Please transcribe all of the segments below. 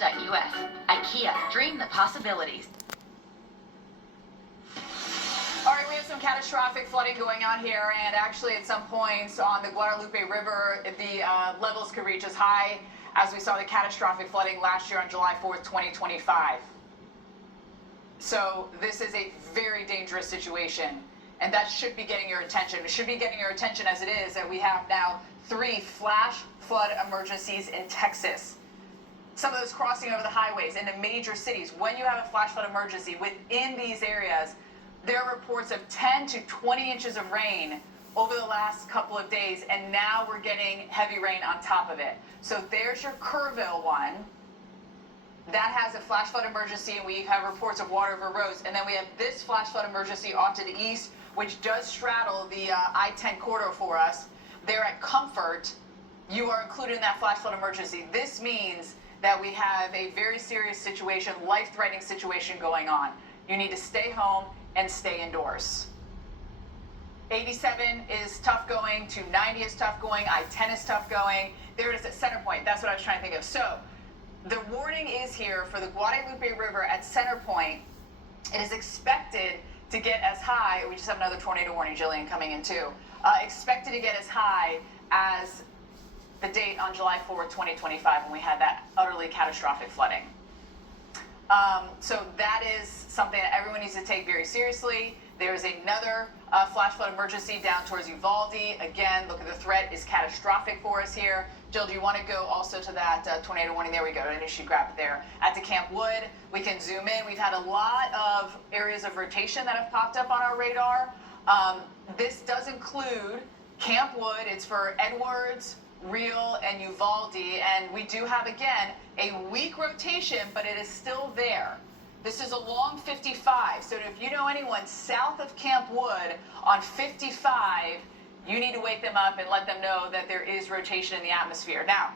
IKEA.us. IKEA, dream the possibilities. All right, we have some catastrophic flooding going on here, and actually at some points on the Guadalupe River, the levels could reach as high as we saw the catastrophic flooding last year on July 4th, 2025. So this is a very dangerous situation, and that should be getting your attention. It should be getting your attention as it is that we have now 3 flash flood emergencies in Texas. Some of those crossing over the highways into major cities. When you have a flash flood emergency within these areas, there are reports of 10 to 20 inches of rain over the last couple of days, and now we're getting heavy rain on top of it. So there's your Kerrville one. That has a flash flood emergency, and we have reports of water over roads. And then we have this flash flood emergency off to the east, which does straddle the I-10 corridor for us. There at Comfort, you are included in that flash flood emergency. This means that we have a very serious situation, life-threatening situation going on. You need to stay home and stay indoors. 87 is tough going, 290 is tough going, I-10 is tough going. There it is at Center Point. That's what I was trying to think of. So the warning is here for the Guadalupe River at Center Point. It is expected to get as high, we just have another tornado warning, Jillian, coming in too, expected to get as high as the date on July 4th, 2025, when we had that utterly catastrophic flooding. So that is something that everyone needs to take very seriously. There's another flash flood emergency down towards Uvalde. Again, look at the threat is catastrophic for us here. Jill, do you want to go also to that tornado warning? There we go. I knew she grabbed it there. At the Camp Wood, we can zoom in. We've had a lot of areas of rotation that have popped up on our radar. This does include Camp Wood. It's for Edwards, Real, and Uvalde, and we do have, again, a weak rotation, but it is still there. This is along 55, so if you know anyone south of Camp Wood on 55, you need to wake them up and let them know that there is rotation in the atmosphere. Now,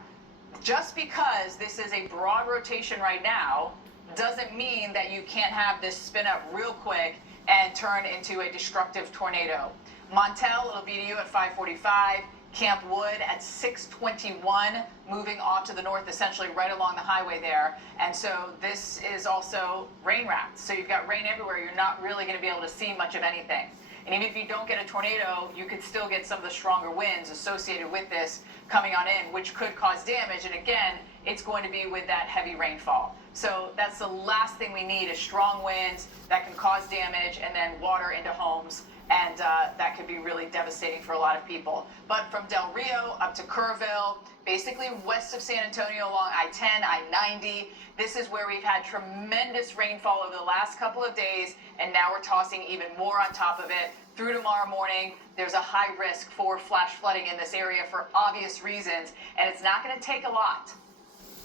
just because this is a broad rotation right now doesn't mean that you can't have this spin up real quick and turn into a destructive tornado. Montel, it'll be to you at 545. Camp Wood at 621, moving off to the north, essentially right along the highway there. And so this is also rain wrapped. So you've got rain everywhere. You're not really going to be able to see much of anything. And even if you don't get a tornado, you could still get some of the stronger winds associated with this coming on in, which could cause damage. And again, it's going to be with that heavy rainfall. So that's the last thing we need is strong winds that can cause damage and then water into homes. And that could be really devastating for a lot of people. But from Del Rio up to Kerrville, basically west of San Antonio along I-10, I-90, this is where we've had tremendous rainfall over the last couple of days, and now we're tossing even more on top of it. Through tomorrow morning, there's a high risk for flash flooding in this area for obvious reasons, and it's not going to take a lot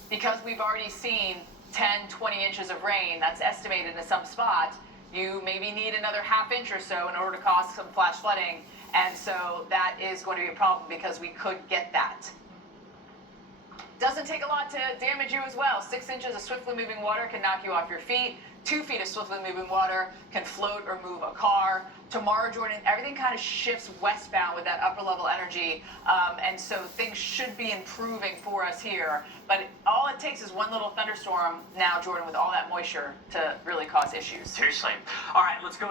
because we've already seen 10, 20 inches of rain. That's estimated in some spots. You maybe need another half inch or so in order to cause some flash flooding, and so that is going to be a problem because we could get that. Doesn't take a lot to damage you as well. 6 inches of swiftly moving water can knock you off your feet. 2 feet of swiftly moving water can float or move a car. Tomorrow, Jordan, everything kind of shifts westbound with that upper level energy, and so things should be improving for us here. But all it takes is one little thunderstorm now, Jordan, with all that moisture to really cause issues. Seriously. All right, let's go.